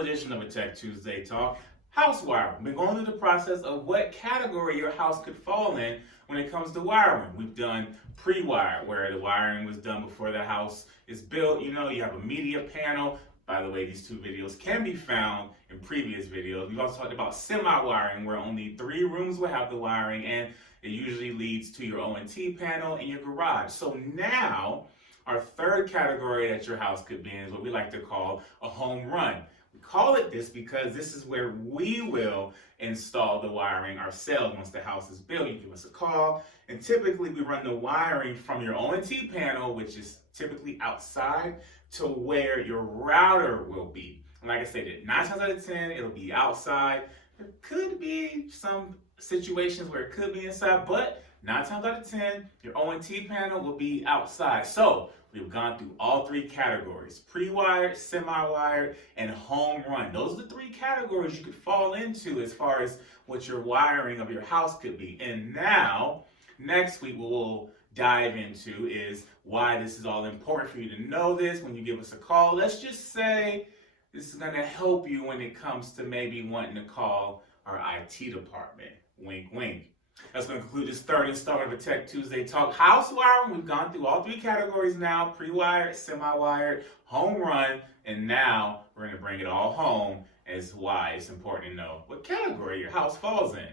edition of a Tech Tuesday Talk. House wiring. We've been going through the process of what category your house could fall in when it comes to wiring. We've done pre-wire, where the wiring was done before the house is built. You have a media panel. By the way, these two videos can be found in previous videos. We've also talked about semi-wiring, where only 3 rooms will have the wiring, and it usually leads to your ONT panel in your garage. So now, our third category that your house could be in is what we like to call a home run. We call it this because this is where we will install the wiring ourselves once the house is built. You give us a call, and typically we run the wiring from your ONT panel, which is typically outside, to where your router will be. And like I said, 9 times out of 10, it'll be outside. There could be some situations where it could be inside, but 9 times out of 10, your ONT panel will be outside. So we've gone through all 3 categories: pre-wired, semi-wired, and home run. Those are the 3 categories you could fall into as far as what your wiring of your house could be. And now, next week, what we'll dive into is why this is all important for you to know this when you give us a call. Let's just say this is going to help you when it comes to maybe wanting to call our IT department. Wink, wink. That's going to conclude this third installment of a Tech Tuesday Talk. House wiring, we've gone through all 3 categories now: pre-wired, semi-wired, home run, and now we're going to bring it all home as why it's important to know what category your house falls in.